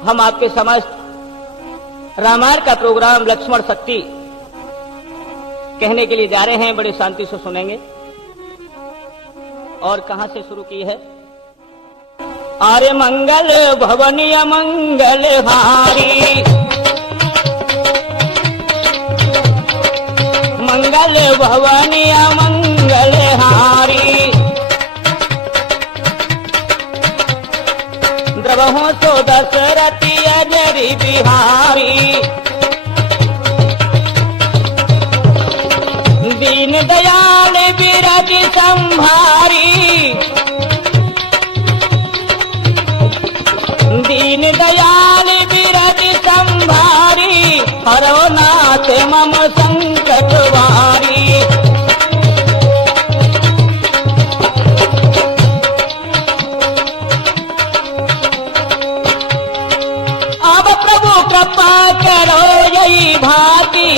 हम आपके समस्त रामायण का प्रोग्राम लक्ष्मण शक्ति कहने के लिए जा रहे हैं। बड़े शांति से सुनेंगे। और कहां से शुरू की है? आर्य मंगल भवनीय मंगल हारी, मंगल भवनीय मंगल हारी, द्रवहु सो दशरथी अजरी बिहारी, दीन दयाल बिरज संभारी, दीन दयाल बिरज संभारी, हरो नाथ मम संकट वारी। अब प्रभु कृपा करो यही भांति,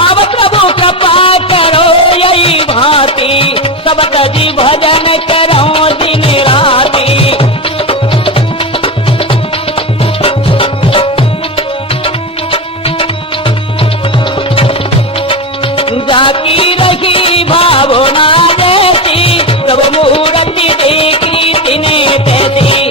अब प्रभु कृपा करो यही भांति, सब तजी भजन करो दिन राती। जाकी रही भावना जैसी, प्रभु मूर्ति देखी तिने तैसी।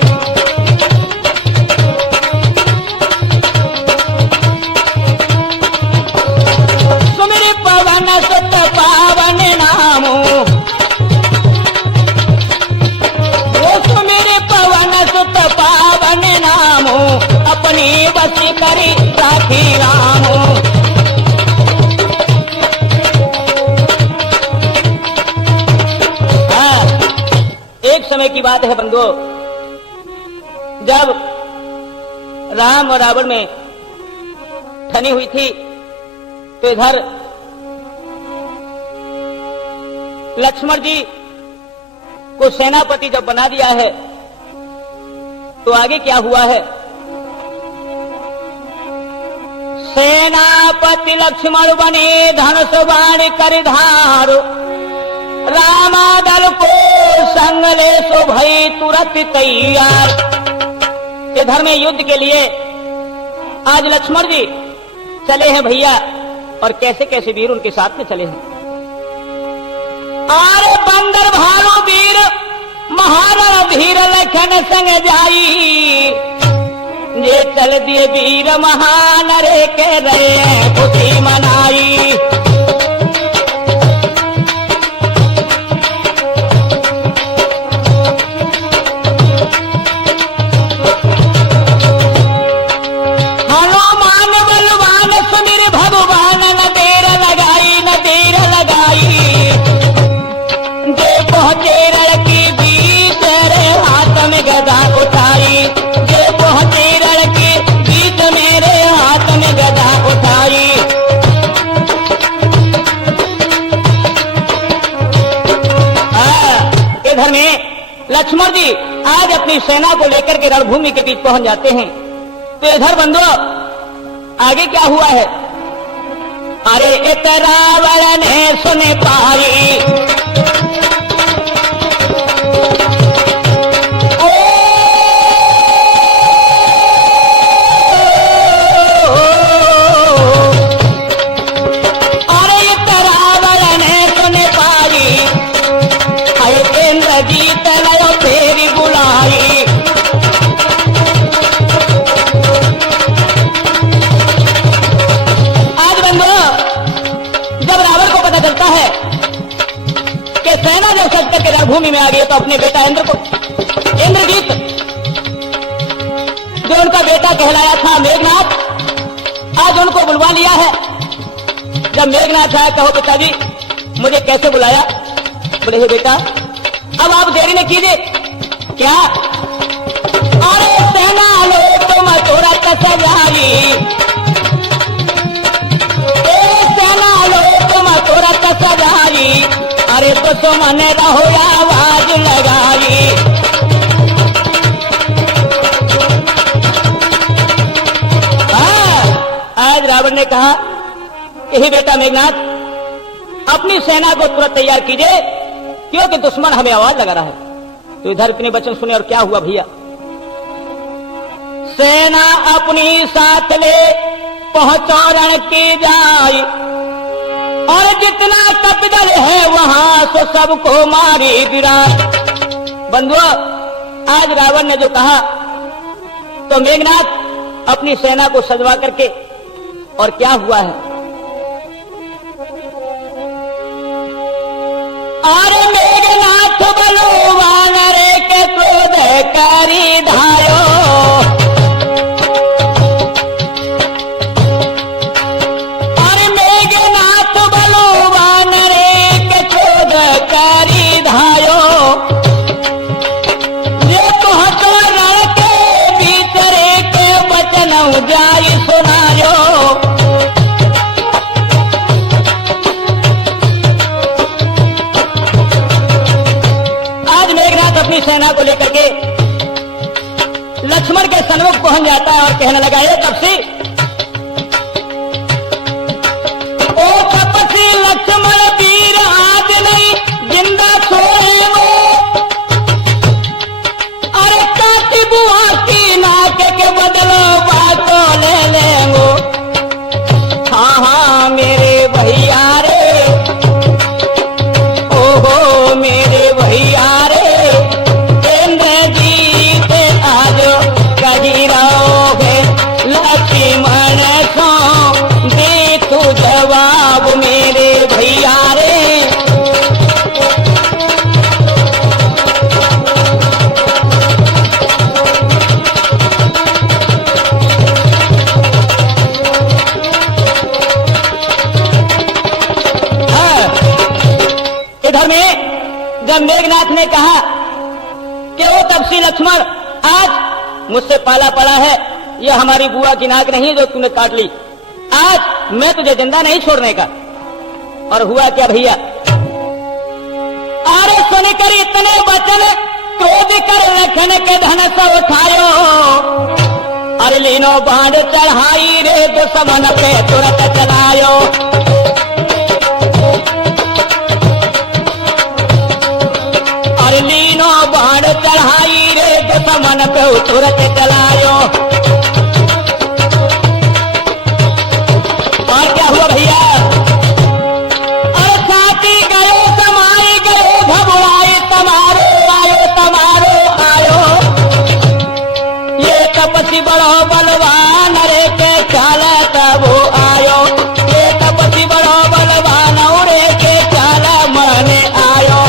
सुमिर पवन सुत पावन नामो, सुमिर पवन सुत पावन नामो, अपनी बस करी राखी रामो। एक समय की बात है बंधुओं, जब राम और रावण में ठनी हुई थी, तो इधर लक्ष्मण जी को सेनापति जब बना दिया है, तो आगे क्या हुआ है? सेनापति लक्ष्मण बने धनुष बाण कर धार, रामादल को संग ले सो भई तुरंत तैयार। इधर में युद्ध के लिए आज लक्ष्मण जी चले हैं भैया, और कैसे कैसे वीर उनके साथ में चले हैं। आरे बंदर भालू वीर महारण धीर लखन संग जाई, जे चल दिए वीर महानरे के रहे खुशी मनाई। लक्ष्मण जी आज अपनी सेना को लेकर के रणभूमि के बीच पहुंच जाते हैं। तो इधर बंधुओं आगे क्या हुआ है? अरे एक रावण ने सुने पाई, भूमि में आ गए, तो अपने बेटा इंद्र को, इंद्रजीत जो उनका बेटा कहलाया था मेघनाथ, आज उनको बुलवा लिया है। जब मेघनाथ आया, कहो पिताजी मुझे कैसे बुलाया? बोले हे बेटा अब आप देरी न कीजिए। क्या? अरे सेना लो तुम तुरंत सजाई, सेना लो तुम तुरंत सजाई, अरे तो तुमने रहो आवाज लगाई। आज रावण ने कहा कि हे बेटा मेघनाथ, अपनी सेना को तुरंत तैयार कीजिए, क्योंकि दुश्मन हमें आवाज लगा रहा है। तो इधर इतने वचन सुने और क्या हुआ भैया। सेना अपनी साथ ले पहुंचो रण की जाई, और जितना कपिदल है वहां सो सबको मारी गिराई। बंधुओं, आज रावण ने जो कहा तो मेघनाथ अपनी सेना को सजवा करके, और क्या हुआ है, और मेघनाथ बलवान रे के क्रोध करी धायो, और मेघनाथ बलवान रे के क्रोध करी धायो, ये तो हतो रण के भीतरे के वचन जाई सुनायो। अपनी सेना को लेकर के लक्ष्मण के सन्मुख पहुंच जाता है और कहने लगा, ये तपसी, ओ तपसी लक्ष्मण वीर आज नहीं जिंदा छोड़े वो, अरे काटी बुआ की नाक के बदलो बातों ले लेंगो। हाँ हाँ मेरे भैया रे, ओहो मेरे भैया रे, लक्ष्मण को दे तू जवाब मेरे भैया रे। इधर में जब मेघनाथ ने कहा कि वो तपसी लक्ष्मण, आज मुझसे पाला पड़ा है, यह हमारी बुआ की नाक नहीं जो तूने काट ली, आज मैं तुझे जिंदा नहीं छोड़ने का। और हुआ क्या भैया, अरे सुनकर इतने वचन क्रोध कर लखन के धन सब उठायो, अरे लीनो बाण चढ़ाई रे दुश्मन पे तुरंत चलायो। अरे लीनो बाण चढ़ाई रे दुश्मन पे तुरंत चलायो। और क्या हुआ भैया, अरे साथी गयो समाई गयो घबराए तमारो आयो तमारो आयो, ये तपसी बड़ो बलवान रे के चाला तबो आयो, ये तपसी बड़ो बलवान रे के चाला मरने आयो।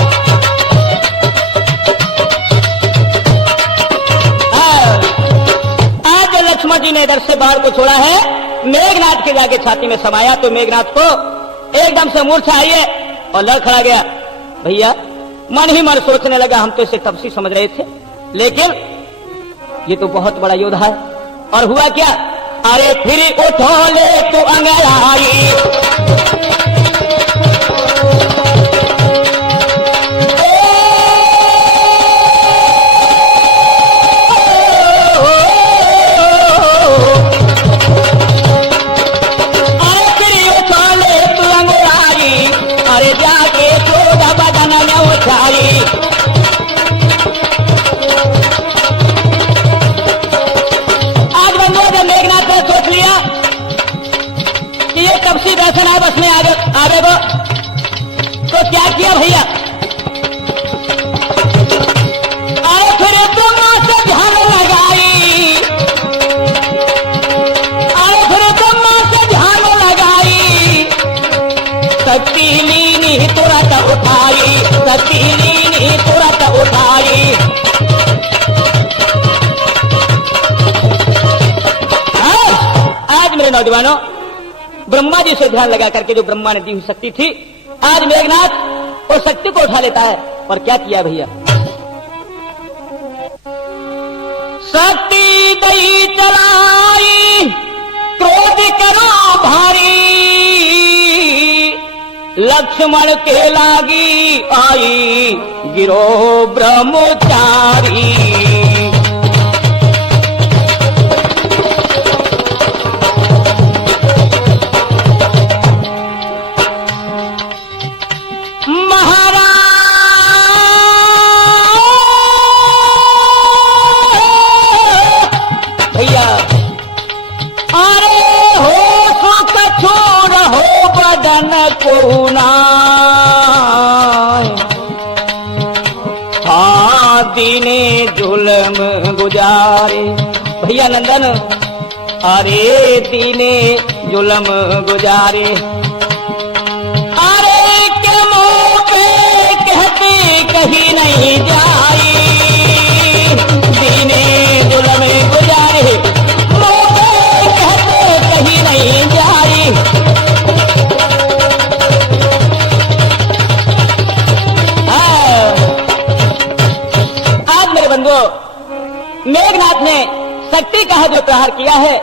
आज लक्ष्मण जी ने इधर से बाढ़ को छोड़ा है, मेघनाथ के जाके छाती में समाया तो मेघनाथ को एकदम से मूर्छा आई है और लड़ खड़ा गया। भैया मन ही मन सोचने लगा, हम तो इसे तपसी समझ रहे थे, लेकिन ये तो बहुत बड़ा योद्धा है। और हुआ क्या, अरे फिर उठो ले तू अंगड़ाई, आज बंधुओं जब मेघनाथ ने सोच लिया कि ये तपसी दर्शन है बस में आवेगो, तो क्या किया भैया, अरे फिर तुम से ध्यान लगाई, अरे फिर तुम से ध्यान लगाई, शक्ति लीनी तुरंत उठाई, शक्ति लीनी तुरंत उठाई। आज मेरे नौजवानों, ब्रह्मा जी से ध्यान लगा करके जो ब्रह्मा ने दी हुई शक्ति थी, आज मेघनाथ उस शक्ति को उठा लेता है। और क्या किया भैया, शक्ति दई चलाई क्रोध करो भारी, लक्ष्मण के लागी आई गिरो ब्रह्मचारी। महाराज शरण को नाय। हाँ दीने जुल्म गुजारे भैया नंदन, अरे दीने जुल्म गुजारे, अरे के मुंह पे कहते कहीं नहीं जाई, दीने जुल्म गुजारे मुंह पे कहते कहीं नहीं जाई। आज मेरे बंधुओं, मेघनाथ ने शक्ति का जो प्रहार किया है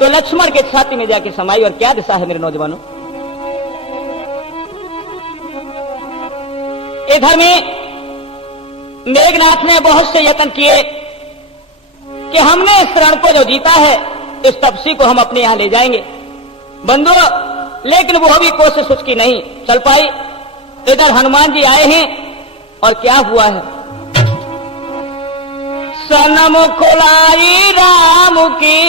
तो लक्ष्मण के छाती में जाके समाई, और क्या दिशा है मेरे नौजवानों। इधर में मेघनाथ ने बहुत से यत्न किए कि हमने इस रण को जो जीता है इस तपसी को हम अपने यहां ले जाएंगे बंधुओं, लेकिन वो भी कोशिश उसकी नहीं चल पाई। इधर हनुमान जी आए हैं और क्या हुआ है, सनम खुलाई राम की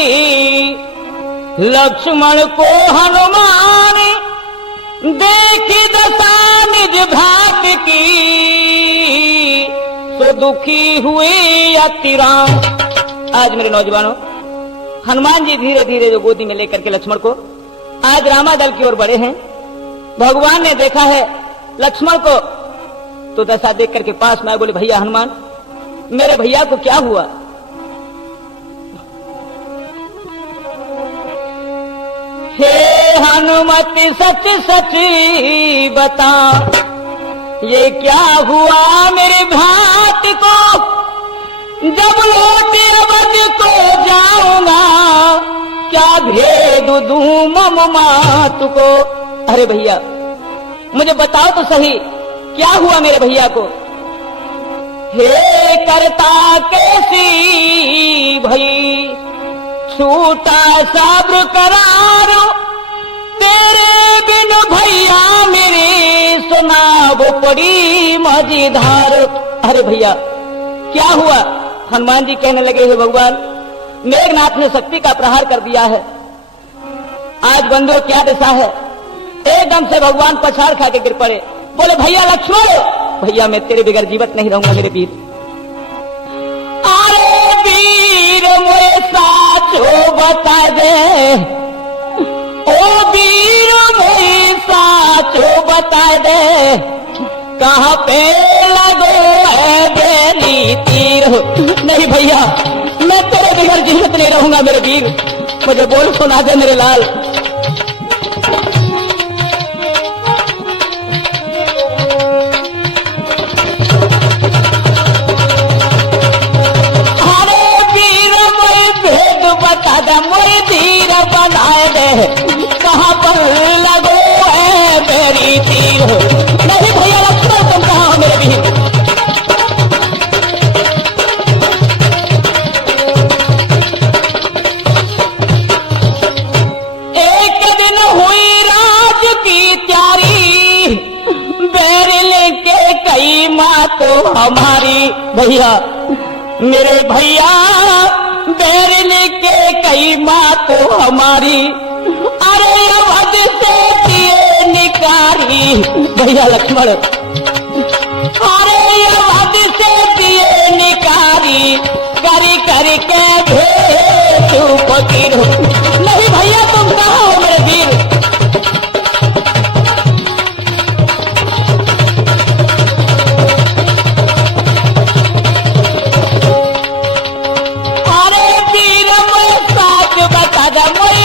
लक्ष्मण को हनुमान, देखी दशा निज भात की तो दुखी हुई अति राम। आज मेरे नौजवानों, हनुमान जी धीरे धीरे जो गोदी में लेकर के लक्ष्मण को आज रामादल की ओर बढ़े हैं। भगवान ने देखा है लक्ष्मण को तो दशा देख करके पास में आए, बोले भैया हनुमान मेरे भैया को क्या हुआ। हे हनुमति सच सच बता, ये क्या हुआ मेरे भात को, जब लौट अवध को जाऊंगा क्या भेद दूं मम मात को। अरे भैया मुझे बताओ तो सही क्या हुआ मेरे भैया को। हे करता कैसी भई छूटा सब्र करार, तेरे बिन भैया मेरे सुनाब पड़ी मजेदार। अरे भैया क्या हुआ। हनुमान जी कहने लगे हे भगवान, मेघनाथ ने शक्ति का प्रहार कर दिया है, आज बंधु क्या दिशा है। एकदम से भगवान पछाड़ खा के गिर पड़े, बोले भैया लक्ष्मण, भैया मैं तेरे बगैर जीवित नहीं रहूंगा मेरे वीर। अरे वीर मुझे साचो बता दे, ओ वीर मुझे साचो बता दे, कहाँ पे लगो है बेली तीर। नहीं भैया मैं तेरे बगैर जीवित नहीं रहूंगा मेरे वीर, मुझे बोल सुना दे मेरे लाल। मोरे तीर बनाए दे, कहाँ पर लगो है मेरी तीर। नहीं भैया लक्ष्मण तुम कहाँ हो मेरे वीर। एक दिन हुई राज की तैयारी, बैर लेके कई माँ तो हमारी। भैया मेरे भैया बैर लेके कई माँ तो हमारी, अरे अवध से दिए निकारी। भैया लक्ष्मण अरे अवध से दिए निकारी, करी करी के भेजू फकीर। नहीं भैया तुम कहाँ हो मेरे वीर।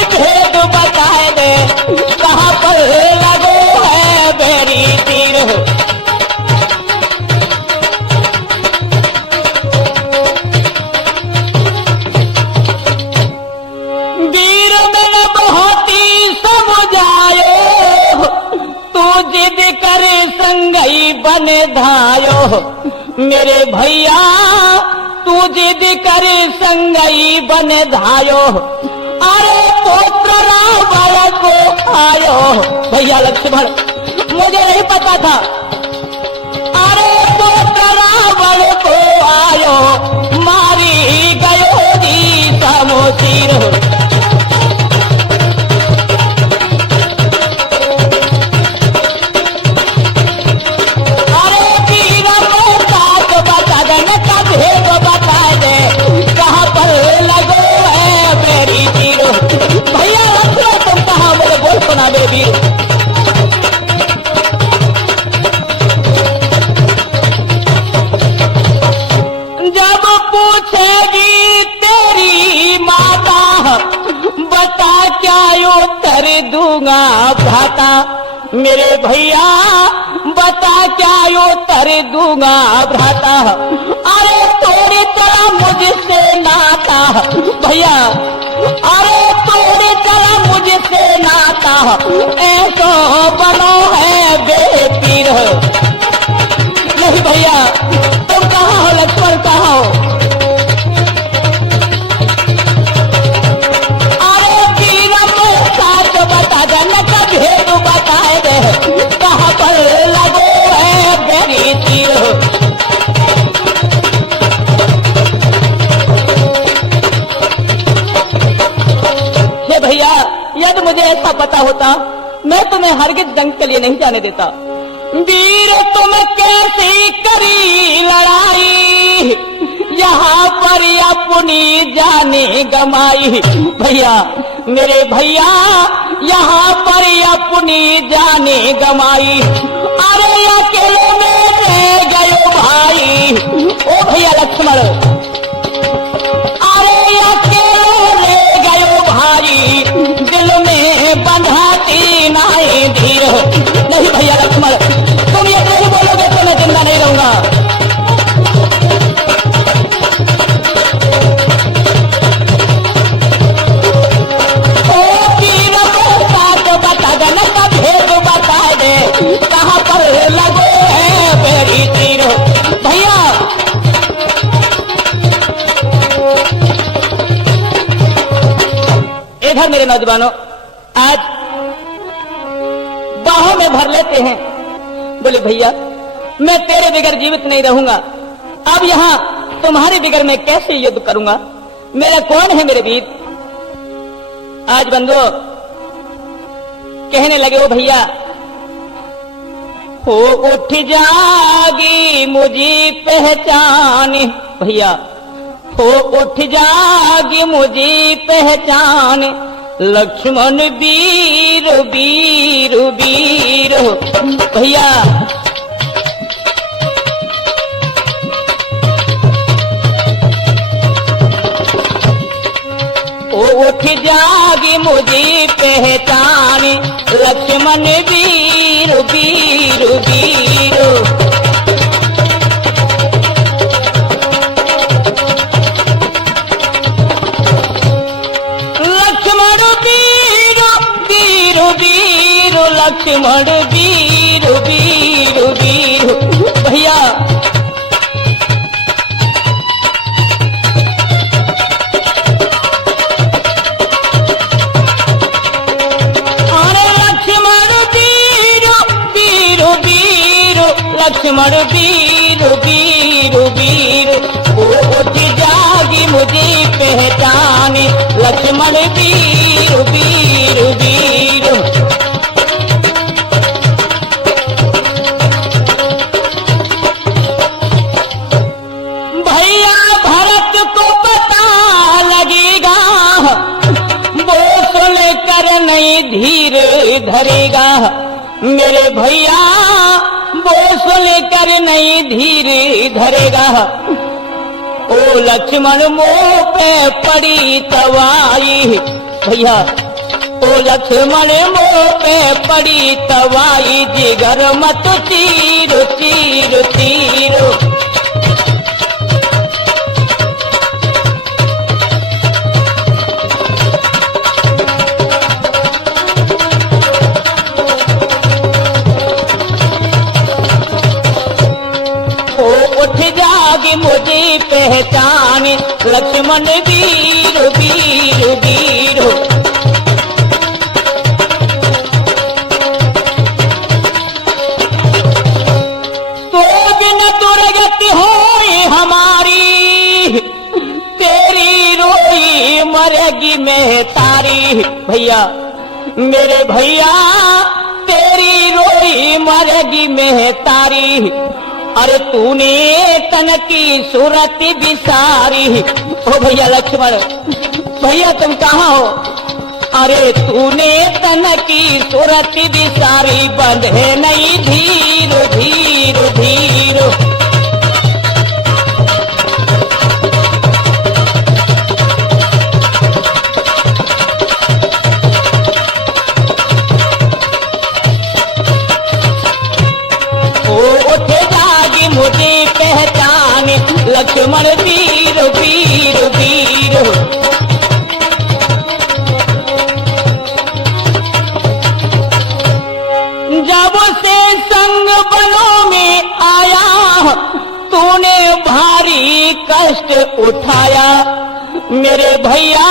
भेद बताए दे, कहाँ पर लगो है बेरी तीर। वीर मैंने बहुत ही समझायो, तू जिद करे संगई बन धायो। मेरे भैया तू जिद करे संगई बन धायो, अरे पुत्र रावण को आयो। भैया लक्ष्मण मुझे नहीं पता था, अरे पुत्र रावण को आयो, मारी गयो जी समोसीर। बता क्या उत्तर दूंगा भ्राता। मेरे भैया बता क्या उत्तर दूंगा भ्राता। अरे तोड़ी चला मुझसे नाता भैया, अरे तोड़ी चला मुझसे नाता, ऐसो बनो है बेपीर। नहीं भैया, तुम कहाँ हो लक्ष्मण, कहाँ हो? अरे वीर को साथ बता देना, कब भेद बताए दे, कहाँ पर लगो है मेरी तीर। हे भैया, यदि मुझे ऐसा पता होता मैं तुम्हें हरगिज जंग के लिए नहीं जाने देता। वीर तुम कैसी करी लड़ाई, यहाँ पर अपनी जाने गमाई। भैया मेरे भैया यहाँ पर अपनी जाने गमाई। अरे अकेले में रह गयो भाई। ओ भैया लक्ष्मण, अरे अकेले रह गयो भाई, दिल में बंधाती नाई धीर। नहीं भैया लक्ष्मण, तुम ये नहीं बोलोगे तो मैं जिंदा नहीं रहूंगा। ओ वीर को साथ बता देना, का भेद बता दे, कहाँ पर लगो है मेरी तीर। भैया इधर मेरे नौजवानों आज बाहों में भर लेते हैं। बोले भैया मैं तेरे बगैर जीवित नहीं रहूंगा, अब यहाँ तुम्हारे बगैर मैं कैसे युद्ध करूंगा, मेरा कौन है मेरे वीर। आज बंधु कहने लगे ओ भैया, हो उठ जागी मुझे पहचान। भैया हो उठ जागी मुझे पहचान, लक्ष्मण वीर वीर वीर। भैया ओ उठ जागी मुझे पहचान, लक्ष्मण वीर वीर वीर। लक्ष्मण वीर वीर वीर। भैया अरे लक्ष्मण वीर वीर वीर, लक्ष्मण वीर वीर वीर। उठ जागी मुझे पहचान, लक्ष्मण वीर वीर वीर। धीर धरेगा मेरे भैया, वो सुन कर नहीं धीर धरेगा। ओ लक्ष्मण मुंह पे पड़ी तवाई। भैया ओ लक्ष्मण मुंह पे पड़ी तवाई, जिगर मत तीर तीर तीर। मुझे पहचान, लक्ष्मण वीर वीर वीर। तो बिन दुर्गति होई हमारी, तेरी रोई मरेगी मैं तारी। भैया मेरे भैया तेरी रोई मरेगी मैं तारी। अरे तूने तन की सूरत बिसारी। ओ भैया लक्ष्मण, भैया तुम कहाँ हो? अरे तूने तन की सूरत बिसारी, बंधे नहीं धीर धीर धीर। वीर वीर। जब से संग बलों में आया तूने भारी कष्ट उठाया, मेरे भैया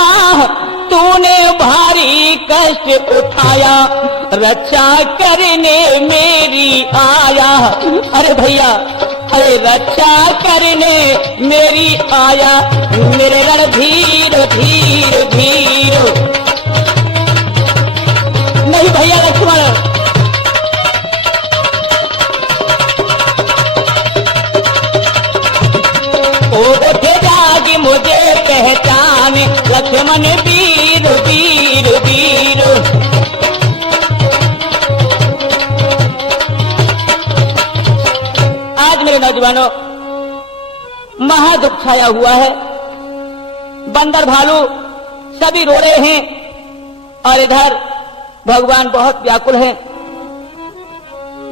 तूने भारी कष्ट उठाया, रक्षा करने मेरी आया। अरे भैया, अरे रक्षा करने मेरी आया, मेरे रणधीर धीर धीर। नहीं भैया लक्ष्मण, उठे जागी मुझे पहचान, लक्ष्मण वीर वीर वीर। आज मेरे नौजवानों, महादुख छाया हुआ है। बंदर भालू सभी रो रहे हैं और इधर भगवान बहुत व्याकुल हैं।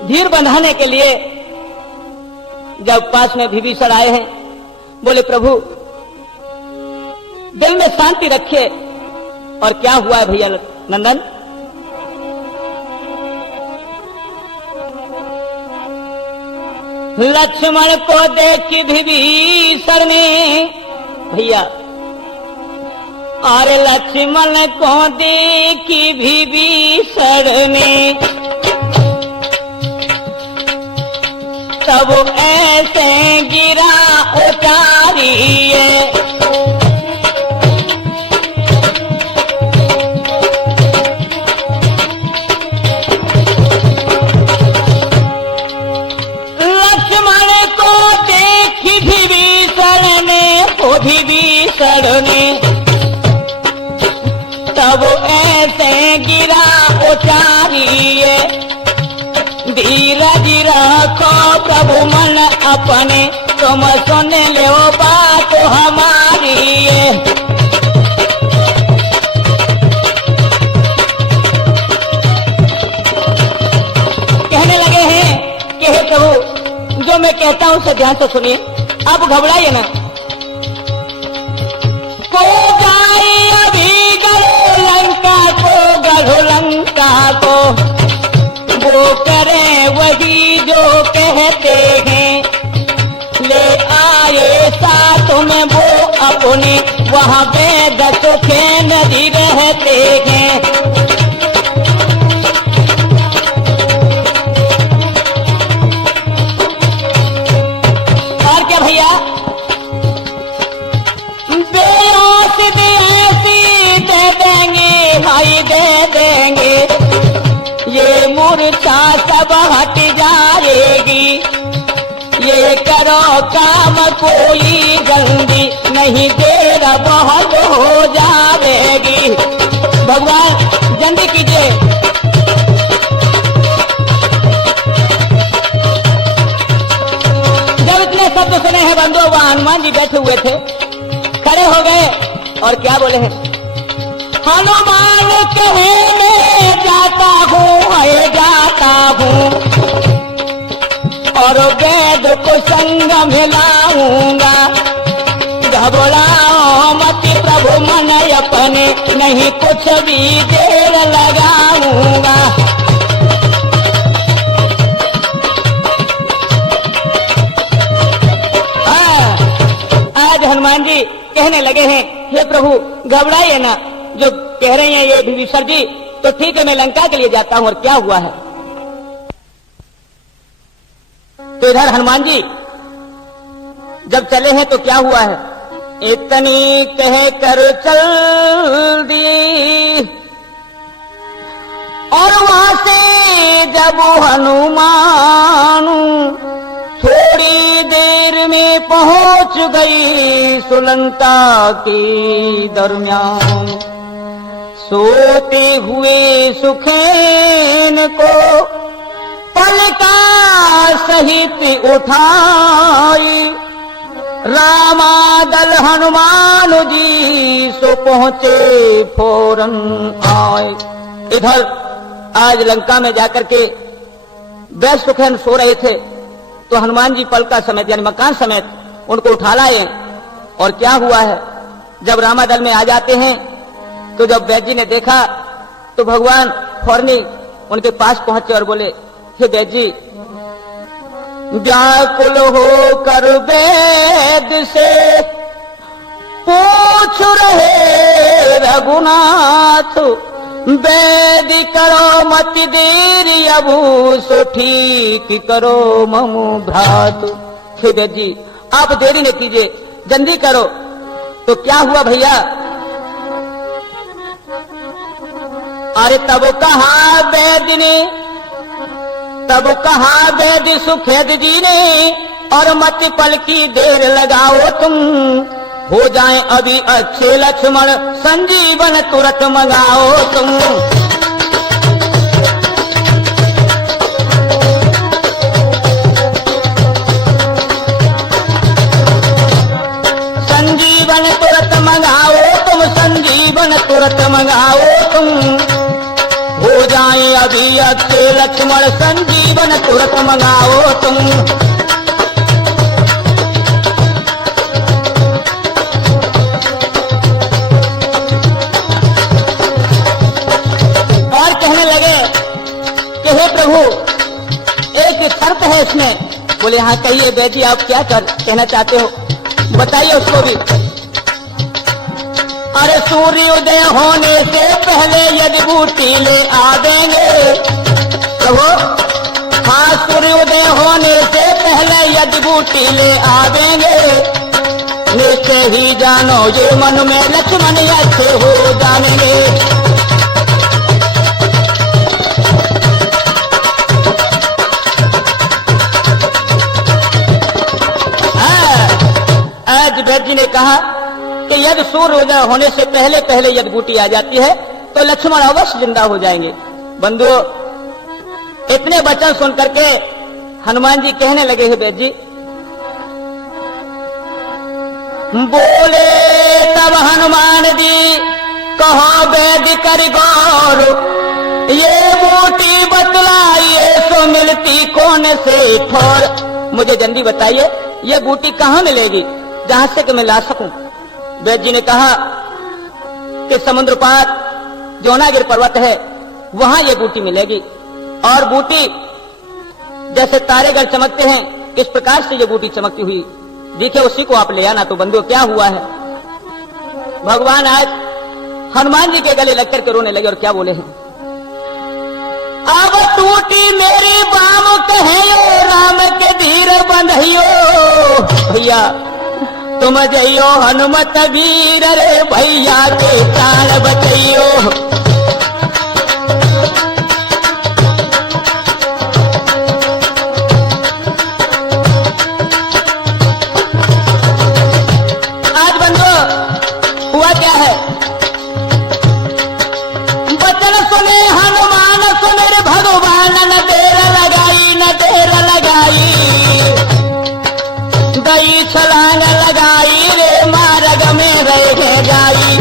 धीर बंधाने के लिए जब पास में विभीषण आए हैं, बोले प्रभु दिल में शांति रखिए। और क्या हुआ है भैया नंदन? लक्ष्मण को देख विभीषण ने, भैया और लक्ष्मण को देख विभीषण ने, तब ऐसे गिरा उतारिए। लक्ष्मण को देख विभीषण ने, तब ऐसे गिरा उतारिए। धीरज रखो प्रभु मन अपने, तुम सुन लो बात हमारी। कहने लगे हैं कि हे प्रभु, जो मैं कहता हूं उसे ध्यान से सुनिए, आप घबराइए ना। को जाए अभी गढ़ो लंका को, गढ़ो लंका को, वो करे वही जो कहते हैं। ले आए साथ में वो अपने, वहां वेद सुखे नदी रहते हैं। और क्या भैया, बेरोस बेसी दे देंगे भाई, दे देंगे। ये मूर्छा सब हट जाएगी, ये करो काम कोई जल्दी, नहीं देर बहुत हो जाएगी। भगवान जल्दी कीजिए। जब इतने शब्द सुने हैं बंधु, वहां हनुमान जी बैठे हुए थे, खड़े हो गए और क्या बोले हैं? हनुमान कहे मैं जाता हूँ और वेद को संग मिलाऊंगा। घबराओ मत प्रभु मन अपने, नहीं कुछ भी देर लगाऊंगा। आज हनुमान जी कहने लगे हैं, हे प्रभु घबराइए ना, जो कह रहे हैं ये विभीषण जी, तो ठीक है मैं लंका के लिए जाता हूं। और क्या हुआ है? तो इधर हनुमान जी जब चले हैं तो क्या हुआ है? इतनी कह कर चल दी और वहां से जब हनुमान थोड़ी देर में पहुंच गई सुलंका के दरमियान। सोते हुए सुखेन को पलका सहित उठाई, रामादल हनुमान जी सो पहुंचे फौरन आए। इधर आज लंका में जाकर के वैश्य सुखेन सो रहे थे, तो हनुमान जी पलका समेत यानी मकान समेत उनको उठा लाए और क्या हुआ है, जब रामादल में आ जाते हैं तो जब वैद्य जी ने देखा तो भगवान फौरनी उनके पास पहुंचे और बोले, हे वैद्य जी, व्याकुल हो कर वेद से पूछ रहे रघुनाथ, वेद करो मत देरी अबू, सो ठीक करो ममु भ्रात। हे वैद्य जी, आप देरी न कीजिए, जल्दी करो। तो क्या हुआ भैया? अरे तब कहा वैद्य ने, तब कहा वैद्य सुखेद जी ने, और मत पल की देर लगाओ तुम, हो जाए अभी अच्छे लक्ष्मण, संजीवन तुरंत मंगाओ तुम। संजीवन तुरंत मंगाओ तुम, संजीवन तुरंत मंगाओ तुम, हो जाए अभी अच्छे लक्ष्मण, संजीवन तुरंत मंगाओ तुम। और कहने लगे कि हे प्रभु, एक शर्त है इसमें। बोले, हाँ कहिए वैद्य जी, आप क्या कहना चाहते हो, बताइए उसको भी। अरे सूर्योदय होने से पहले यदि बूटी ले आ देंगे प्रभु, हाँ सूर्योदय होने से पहले यदि बूटी ले आ देंगे, निश्चय ही जानो ये मन में लक्ष्मण अच्छे हो जाएंगे। आज वैद्य जी ने कहा कि यदि सूर्योदय होने से पहले पहले यदि बूटी आ जाती है तो लक्ष्मण अवश्य जिंदा हो जाएंगे। बंधुओं, इतने वचन सुन करके हनुमान जी कहने लगे, हैं वैद्य जी, बोले तब हनुमान जी, कहो वैद्य कर गौर, ये बूटी बतलाइए सो मिलती कौन से ठोर। मुझे जल्दी बताइए, ये बूटी कहाँ मिलेगी जहां से कि मैं ला सकूं। वैद्य जी ने कहा कि समुद्र पार जोनागिर पर्वत है, वहां ये बूटी मिलेगी, और बूटी जैसे तारेगढ़ चमकते हैं इस प्रकार से ये बूटी चमकती हुई दिखे, उसी को आप ले आना। तो बंधुओं, क्या हुआ है, भगवान आज हनुमान जी के गले लगकर के रोने लगे और क्या बोले हैं, अब टूटी मेरी बाम कहे राम के धीर बंधियो, भैया तुम जइयो हनुमत वीर रे, भैया के प्राण बचइयो। आज बंधुओं, हुआ क्या है, वचन सुने हनुमान सुने रे भगवान, न देर लगाई न देर लगाई, दई छलांग लगाई रे मार्ग में रह जाई,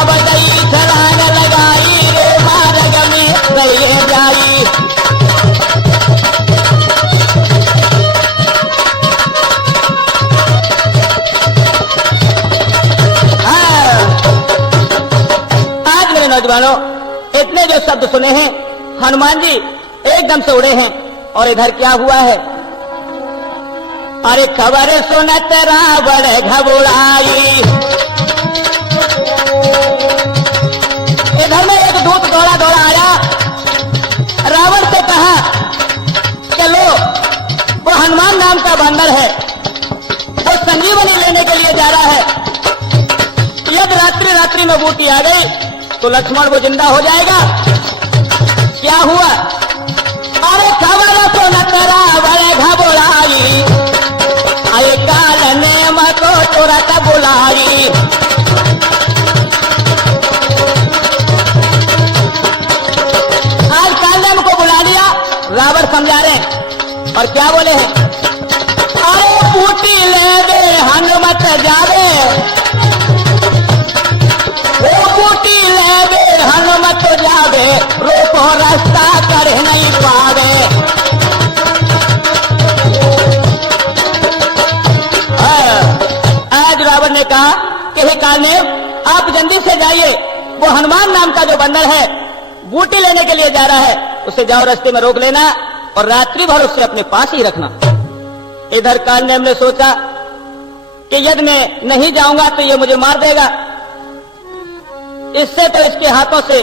अब दई छलांग लगाई रे मार्ग में रह जाई। आज मेरे नौजवानों, इतने जो शब्द सुने हैं, हनुमान जी एकदम से उड़े हैं। और इधर क्या हुआ है, अरे खबर सुनत रावण घबराई, इधर में एक दूत दौड़ा दौड़ा आया, रावण से कहा, चलो वो हनुमान नाम का बंदर है, वो संजीवनी लेने के लिए जा रहा है, यदि रात्रि रात्रि में बूटी आ गई तो लक्ष्मण वो जिंदा हो जाएगा। क्या हुआ, अरे खबर सुनत रावण घबराई, आए काल नेम को तुरंत बुलाई, आज काल नेम को बुला लिया, रावण समझा रहे हैं। और क्या बोले हैं, अरे बूटी ले दे हनुमत जावे, वो बूटी ले दे हनुमत जावे, रोको रास्ता कर नहीं पावे। आज रावण ने कहा कि हे कालनेम, आप जल्दी से जाइए, वो हनुमान नाम का जो बंदर है बूटी लेने के लिए जा रहा है, उसे जाओ रास्ते में रोक लेना और रात्रि भर उससे अपने पास ही रखना। इधर कालनेम ने सोचा कि यदि मैं नहीं जाऊंगा तो ये मुझे मार देगा, इससे तो इसके हाथों से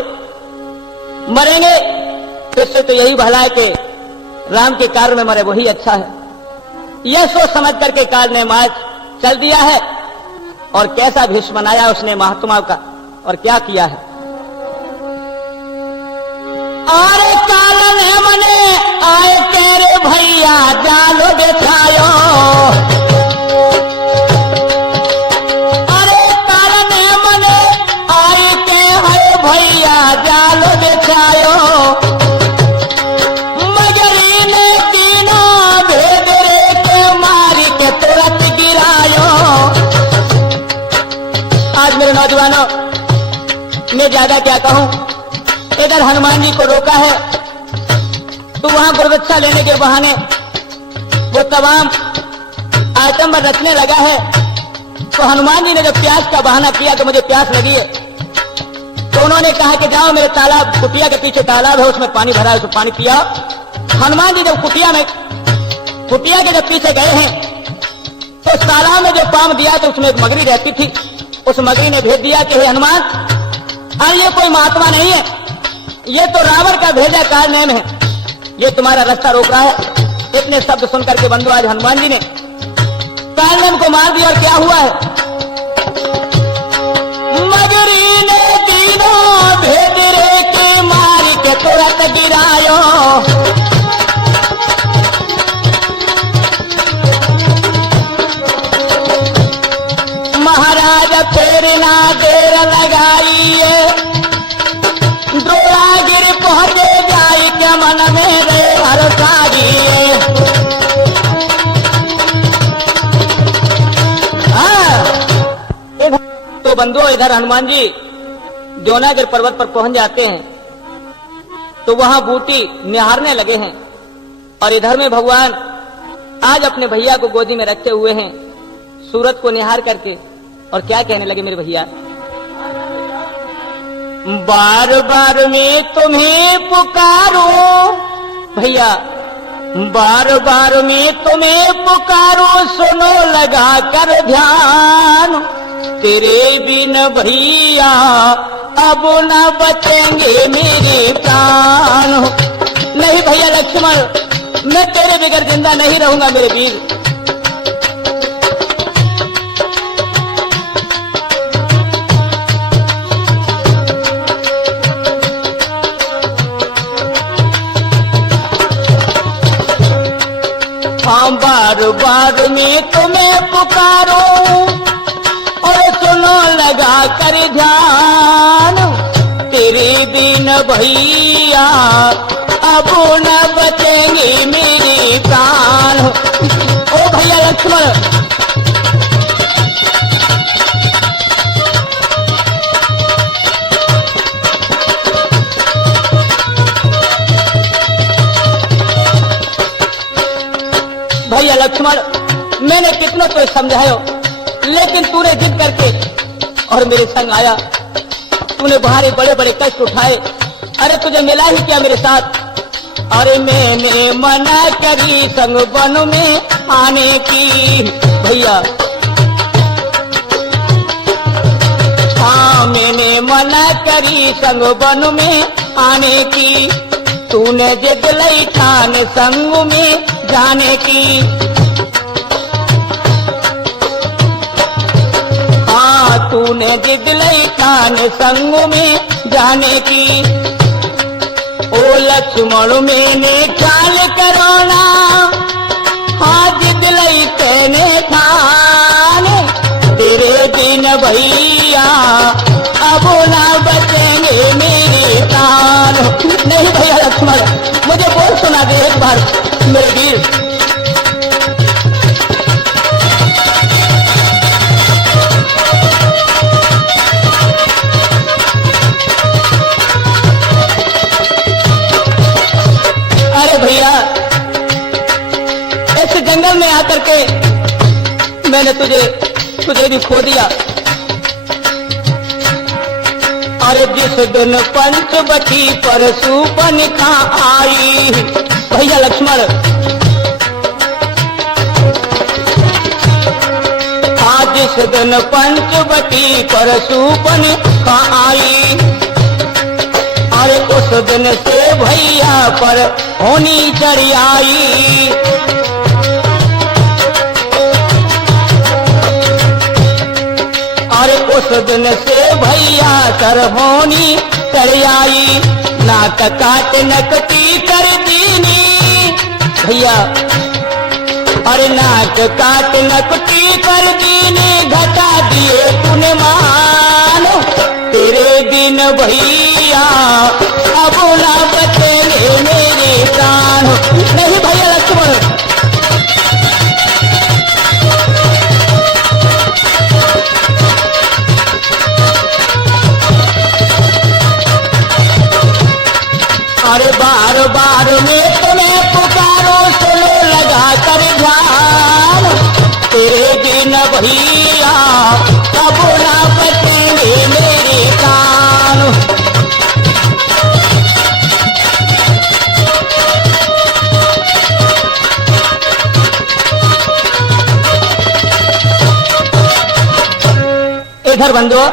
मरेंगे, इससे तो यही भला है कि राम के कार्य में मरे, वही अच्छा है। यह सोच समझ करके कालनेम आज चल दिया है। और कैसा भीष्म बनाया उसने महात्मा का, और क्या किया है। अरे कालनेम ने आए तेरे भैया जालो बिछायो, अरे कालनेम ने आए के है भैया जालो बिछायो, मगरी ने तीनों भेद रे के मारी के तुरंत गिरायो। आज मेरे नौजवानों, मैं ज्यादा क्या कहूं, इधर हनुमान जी को रोका है तो वहां गुरुदक्षा लेने के बहाने वो तमाम आइटम रचने लगा है। तो हनुमान जी ने जब प्यास का बहाना किया कि मुझे प्यास लगी है, तो उन्होंने कहा कि जाओ मेरे तालाब, कुटिया के पीछे तालाब है, उसमें पानी भरा है, उसमें पानी पिया। हनुमान जी जब कुटिया के जब पीछे गए हैं तो उस तालाब में जो पाम दिया तो उसमें एक मगरी रहती थी। उस मगरी ने भेज दिया कि हे हनुमान, ये कोई महात्मा नहीं है, ये तो रावण का भेजा कालनेम है, ये तुम्हारा रास्ता रोक रहा है। इतने शब्द सुनकर के बंधु आज हनुमान जी ने कालनेम को मार दिया। और क्या हुआ है, मगरी ने तीनों भेद रे के मारी के तुरंत गिरायो, महाराज फिर ना देर लगाइए, द्रोणागिर पहुंचे जाई के मन में रे हरसाइए। तो बंधुओं, इधर हनुमान जी द्रोणागिर पर्वत पर पहुंच जाते हैं तो वहां बूटी निहारने लगे हैं। और इधर में भगवान आज अपने भैया को गोदी में रखे हुए हैं, सूरत को निहार करके, और क्या कहने लगे मेरे भैया, बार बार मैं तुम्हें पुकारूं भैया, बार बार मैं तुम्हें पुकारूं, सुनो लगा कर ध्यान, तेरे बिन भैया अब न बचेंगे मेरे प्राण। नहीं भैया लक्ष्मण, मैं तेरे बगैर जिंदा नहीं रहूंगा मेरे वीर। हाँ, बार बार मैं तुम्हें पुकारूं और सुनो लगा कर ध्यान, तेरे बिन भैया अब न बचेंगे मेरे प्राण। ओ भैया लक्ष्मण, भैया लक्ष्मण, मैंने कितना तो समझायो, लेकिन तूने जिद करके और मेरे संग आया, तूने भारी बड़े बड़े कष्ट उठाए। अरे तुझे मिला ही क्या मेरे साथ। अरे मैंने मना करी संग वन में आने की भैया, हाँ मैंने मना करी संग वन में आने की, तूने जिद लई ठान संग में जाने की। हाँ तूने जिद लई ठान संग में जाने की। ओ लक्ष्मण मैंने ख्याल करोना, हाँ जिद लई तेने ठान, तेरे दिन भैया अब ना बचेंगे मेरे प्राण। नहीं भैया लक्ष्मण, मुझे बोल सुना दे एक बार मेरे वीर। अरे भैया, इस जंगल में आकर के मैंने तुझे ये भी खो दिया। अरे जिस दिन पंचवटी पर सुपनिका आई, भैया लक्ष्मण आज जिस दिन पंचवटी पर सुपनिका आई, अरे उस दिन से भैया पर होनी चढ़ी आई। अरे उस दिन से भैया कर होनी चढ़ी आई, नाक काट नकटी कर दीनी भैया। अरे नाक काट नकटी कर दीनी, घटा दिए तूने मान, तेरे दिन भैया अब ना बचेंगे मेरे प्राण। नहीं भैया लक्ष्मण, अरे बार बार में तुम्हें पुकारो, सुनो लगा कर ध्यान, तेरे दिन भैया अब ना बचेंगे मेरे कान। इधर बंधुओं,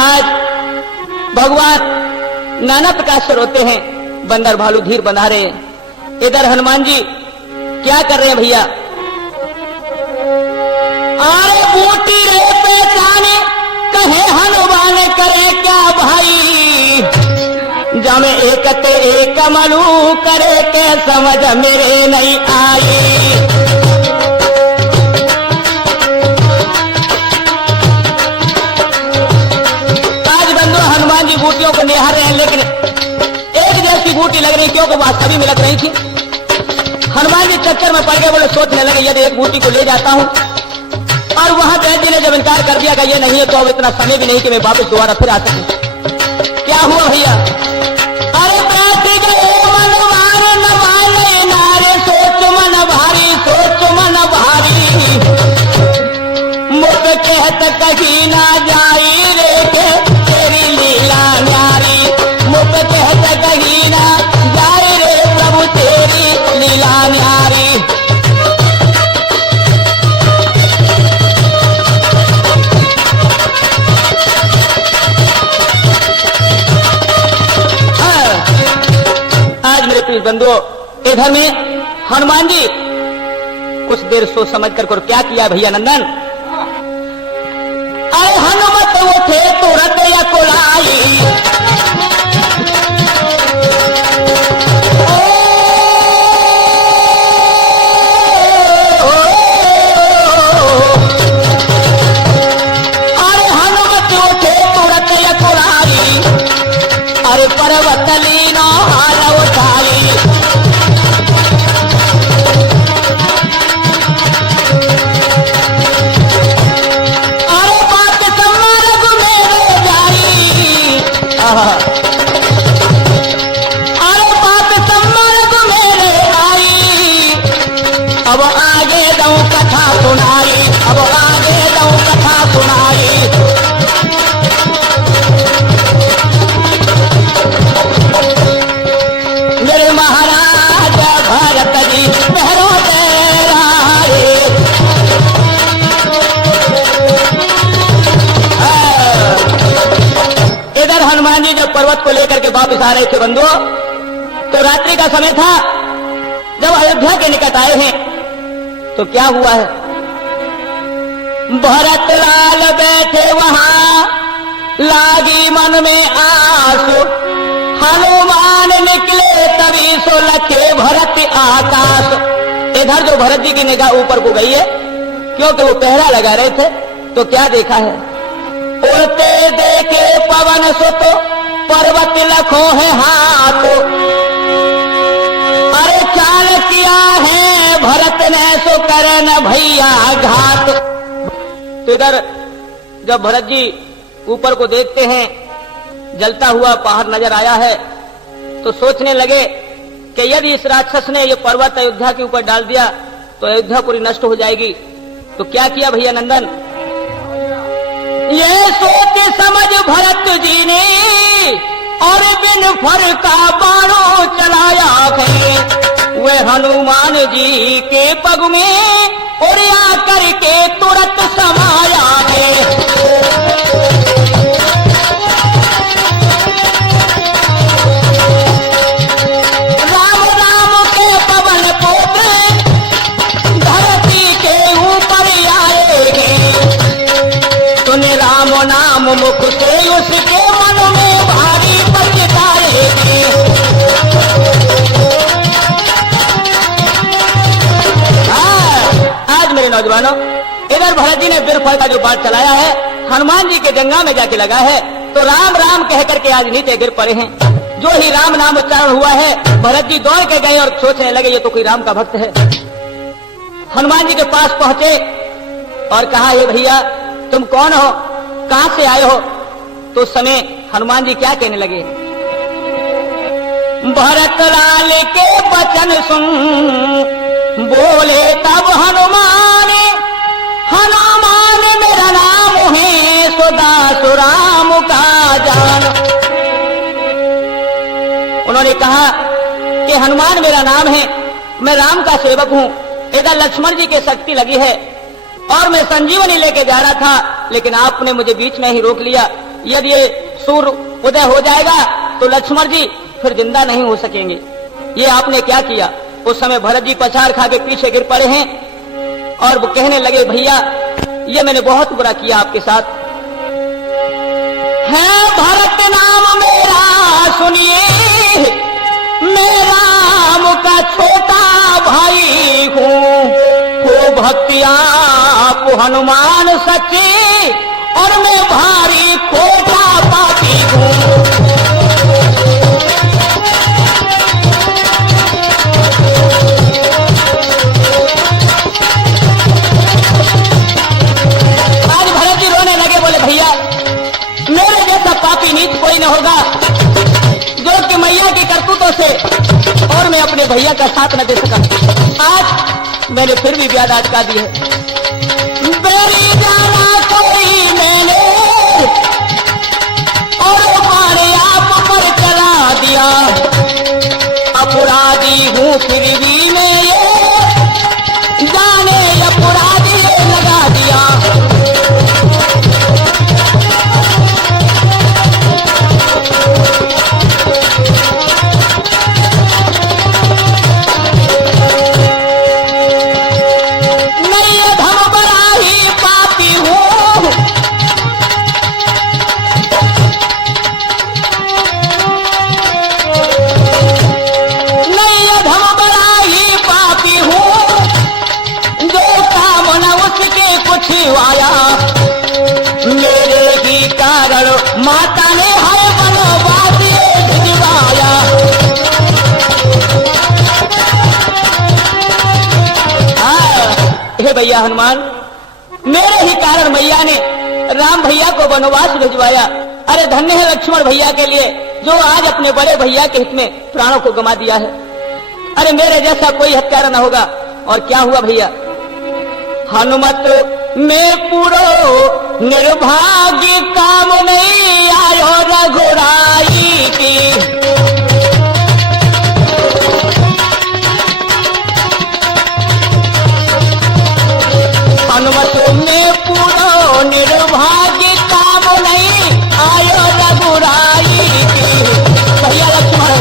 आज भगवान नाना प्रकार से रोते हैं, बंदर भालू धीर बंधा रहे हैं। इधर हनुमान जी क्या कर रहे हैं भैया? अरे बूटी रे पहचाने कहे हनुमान करे क्या भाई, जमे एकते एक मलू करे के समझ मेरे नहीं आई। आज बंधु हनुमान जी बूटियों को निहार रहे हैं, लेकिन एक जैसी बूटी लग रही, क्योंकि वास्तविक में लग रही थी। हनुमान जी चक्कर में पड़ गए, बोले सोचने लगे यदि एक बूटी को ले जाता हूं, और वहां बैठ जी ने जब इनकार कर दिया कि ये नहीं है, तो अब इतना समय भी नहीं कि मैं वापस दोबारा फिर आ सकूं। क्या हुआ भैया? अरे बैठ गए मनवार नवाले नारे, सोच मन भारी, सोच मन भारी, मुख कहत कहीं ना जाई रे के तेरी लीला न्यारी, मुख कहत कहीं ना जाई रे प्रभु तेरी लीला न्यारी। आज मेरे प्रिय बंधुओं, इधर में हनुमान जी कुछ देर सोच समझ कर क्या किया भैया नंदन? अरे हनुमत उठे तुरंत या कुलाई, अरे हनुमत उठे तुरंत या कुलाई, अरे पर्वत लीनो हाल उठाई, अरे बात सम्मारग मेरे जाई, अरे बात सम्मारग मेरे आई, अब आगे दऊं कथा सुनाई, अब आगे दऊं कथा सुनाई। मेरे महाराज भरत जी पहरो तेरा रे, इधर हनुमान जी जब पर्वत को लेकर के वापस आ रहे थे बंधुओं, तो रात्रि का समय था। जब अयोध्या के निकट आए हैं तो क्या हुआ है? भरत लाल बैठे वहां, लागी मन में आंसू, हनुमान निकले तभी सो लखे भरत आकाश। इधर जो भरत जी की निगाह ऊपर को गई है, क्योंकि वो पहरा लगा रहे थे, तो क्या देखा है? उड़ते देखे पवन सुत पर्वत लखो है हाथ, अरे चाल किया है भरत ने सो करन भैया घात। तो इधर जब भरत जी ऊपर को देखते हैं, जलता हुआ पहाड़ नजर आया है, तो सोचने लगे कि यदि इस राक्षस ने ये पर्वत अयोध्या के ऊपर डाल दिया तो अयोध्या पूरी नष्ट हो जाएगी। तो क्या किया भैया नंदन? ये सोच समझ भरत जी ने और बिन फर का बाणों चलाया है। वे हनुमान जी के पग में उड़िया करके तुरंत समाया है। राम राम के पवन पुत्र धरती के ऊपर आए हैं। सुने राम नाम मुख से उसके मन में भारी पछताए हैं। आज मेरे नौजवानों, इधर भरत जी ने बिरफल का जो बाण चलाया है, हनुमान जी के जंगा में जाके लगा है, तो राम राम कह करके आज नीचे गिर पड़े हैं। जो ही राम नाम उच्चारण हुआ है, भरत जी दौड़ के गए और सोचने लगे ये तो कोई राम का भक्त है। हनुमान जी के पास पहुंचे और कहा, ये भैया तुम कौन हो, कहां से आए हो? तो उस समय हनुमान जी क्या कहने लगे, भरत लाल के वचन सुन बोले तब हनुमान, हनुमान मेरा नाम है सुदास राम का जान। उन्होंने कहा कि हनुमान मेरा नाम है, मैं राम का सेवक हूं। इधर लक्ष्मण जी की शक्ति लगी है और मैं संजीवनी लेके जा रहा था, लेकिन आपने मुझे बीच में ही रोक लिया। यदि ये सूर्य उदय हो जाएगा तो लक्ष्मण जी फिर जिंदा नहीं हो सकेंगे। ये आपने क्या किया? उस समय भरत जी पछाड़ खा के पीछे गिर पड़े हैं और वो कहने लगे, भैया ये मैंने बहुत बुरा किया आपके साथ। है भरत नाम मेरा सुनिए, मैं राम का छोटा भाई हूँ। खूब भक्ति आप हनुमान सच्चे और मैं भारी खोटा पापी हूँ। आज भरत जी रोने लगे, बोले भैया मेरे जैसा पापी नीच कोई न होगा जो कि मैया की करतूतों से और मैं अपने भैया का साथ न दे सका। आज मैंने फिर भी ब्याह अटका दी है। मेरी जाना कोई मैंने और मारे आप पर चला दिया। अपराधी हूँ फिर भी मैं ये जाने अपराधी लगा दिया। आया मेरे ही कारण माता ने हर वनवास भिजवाया। हे भैया हनुमान, मेरे ही कारण मैया ने राम भैया को वनवास भिजवाया। अरे धन्य है लक्ष्मण भैया के लिए जो आज अपने बड़े भैया के हित में प्राणों को गंवा दिया है। अरे मेरे जैसा कोई हत्यारा न होगा। और क्या हुआ भैया, हनुमत मैं पूरो निर्भाग्य काम नहीं आयो रघुराई की। हनुमत में पूरो निर्भाग्य काम नहीं आयो रघुराई की। भैया लक्ष्मण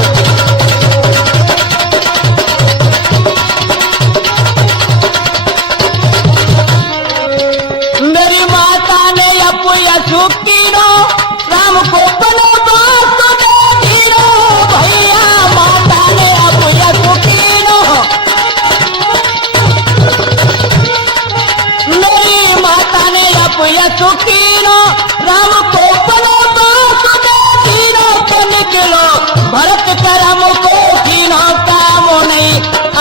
सुखीनो राम को वनवास दे दीनो। भैया माता ने अब यह सुखीनो, मेरी माता ने अब यह सुखीनो राम को वनवास दे दीनो। तो निकलो भरत करम को कीनो काम नहीं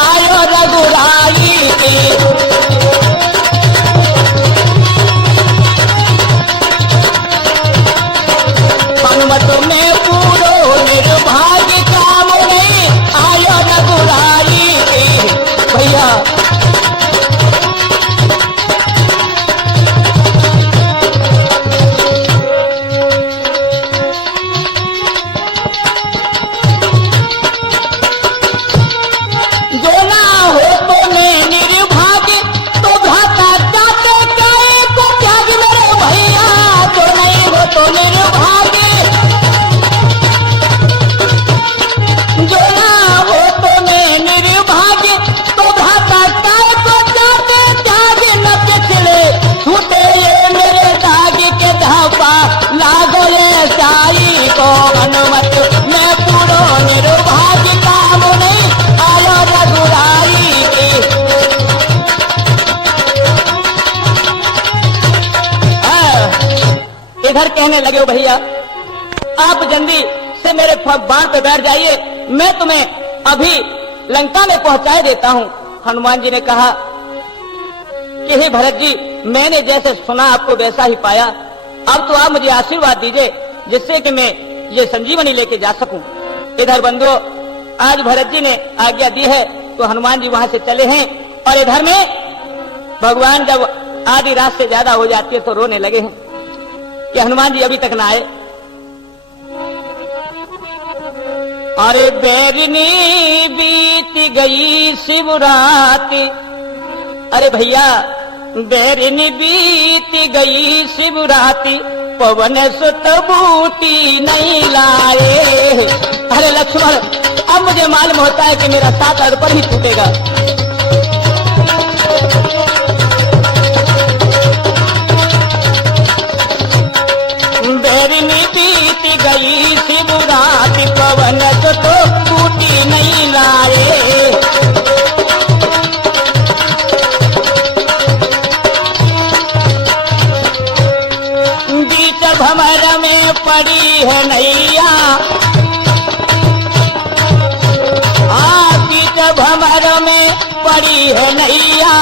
आयो रघुराई की। हनुमत में पूरो निर्भाग्य काम नहीं आयो रघुराई की। भैया इधर कहने लगे, "ओ भैया, आप जल्दी से मेरे बाण पे बैठ जाइए, मैं तुम्हें अभी लंका में पहुंचाए देता हूं।" हनुमान जी ने कहा कि हे भरत जी, मैंने जैसे सुना आपको वैसा ही पाया, अब तो आप मुझे आशीर्वाद दीजिए जिससे कि मैं ये संजीवनी लेके जा सकूं। इधर बंधु, आज भरत जी ने आज्ञा दी है तो हनुमान जी वहां से चले हैं, और इधर में भगवान जब आधी रात से ज्यादा हो जाती है तो रोने लगे हैं कि हनुमान जी अभी तक ना आए। अरे बैरनी बीत गई शिवरात्रि, अरे भैया बैरनी बीत गई शिवरात्रि, पवन सुत बूटी नहीं लाए। अरे लक्ष्मण, अब मुझे मालूम होता है कि मेरा साथ अड़ पर ही टूटेगा। बैरनी बीत गई शिवरात्रि, पवन सुत बूटी नहीं लाए। भमर में पड़ी है नैया, बीच भमर में पड़ी है नैया,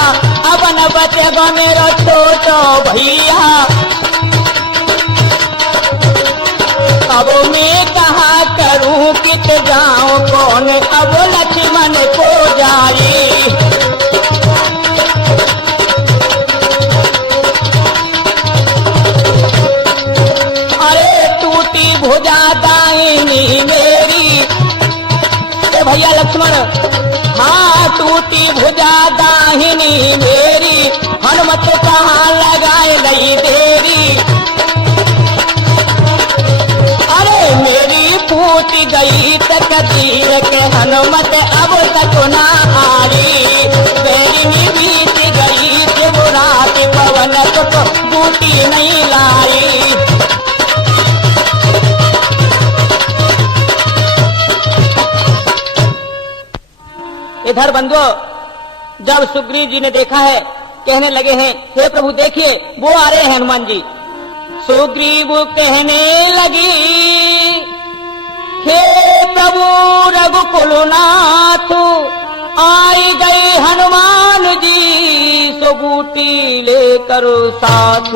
अब न बचेगा मेरा छोटो भैया। अब मैं कहा करूं कित जाऊं, कौन अब लक्ष्मण को जाई। भुजा दाहिनी मेरी, भैया लक्ष्मण, हाँ टूटी भुजा दाहिनी मेरी, हनुमत कहाँ लगाए नहीं देरी। अरे मेरी फूट गई तकदीर के हनुमत अब तक ना आई। बैरनी बीत गई शिवरात्रि, पवन सुत बूटी नहीं लाई। इधर बंधुओं, जब सुग्रीव जी ने देखा है, कहने लगे हैं, हे प्रभु देखिए वो आ रहे हैं हनुमान जी। सुग्रीव कहने लगी, हे प्रभु रघुकुलनाथ, आई गए हनुमान जी, सो बूटी लेकर साथ।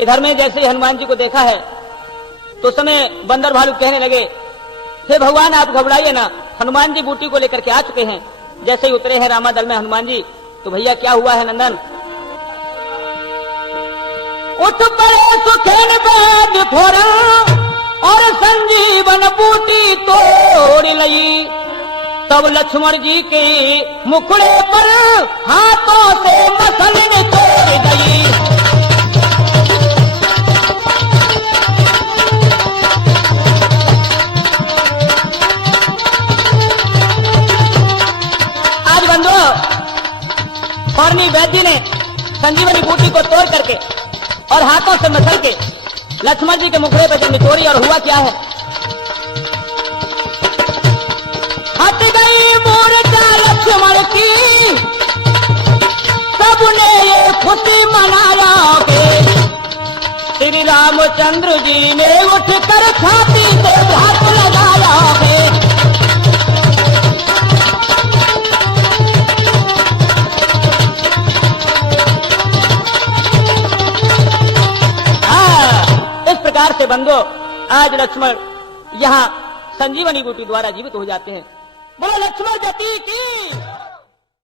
इधर में जैसे हनुमान जी को देखा है तो समय बंदर भालू कहने लगे, हे भगवान आप घबराइए ना, हनुमान जी बूटी को लेकर के आ चुके हैं। जैसे ही उतरे हैं रामादल में हनुमान जी, तो भैया क्या हुआ है नंदन? उठ पड़े सुखेन बाद फोर, और संजीवन बूटी तोड़ लई। तब लक्ष्मण जी के मुखड़े पर हाथों से मसलन तोड़ गई। फौरनी वैद्य ने संजीवनी बूटी को तोड़ करके और हाथों से मसल के लक्ष्मण जी के मुखड़े पर निचोड़ी, और हुआ क्या है? हट गई मूर्छा लक्ष्मण की, सबने ये खुशी मनाया के श्री रामचंद्र जी ने उठकर छाती से हाथ लगाया है। से बंधो, आज लक्ष्मण यहाँ संजीवनी बूटी द्वारा जीवित हो जाते हैं। बोलो लक्ष्मण जति की।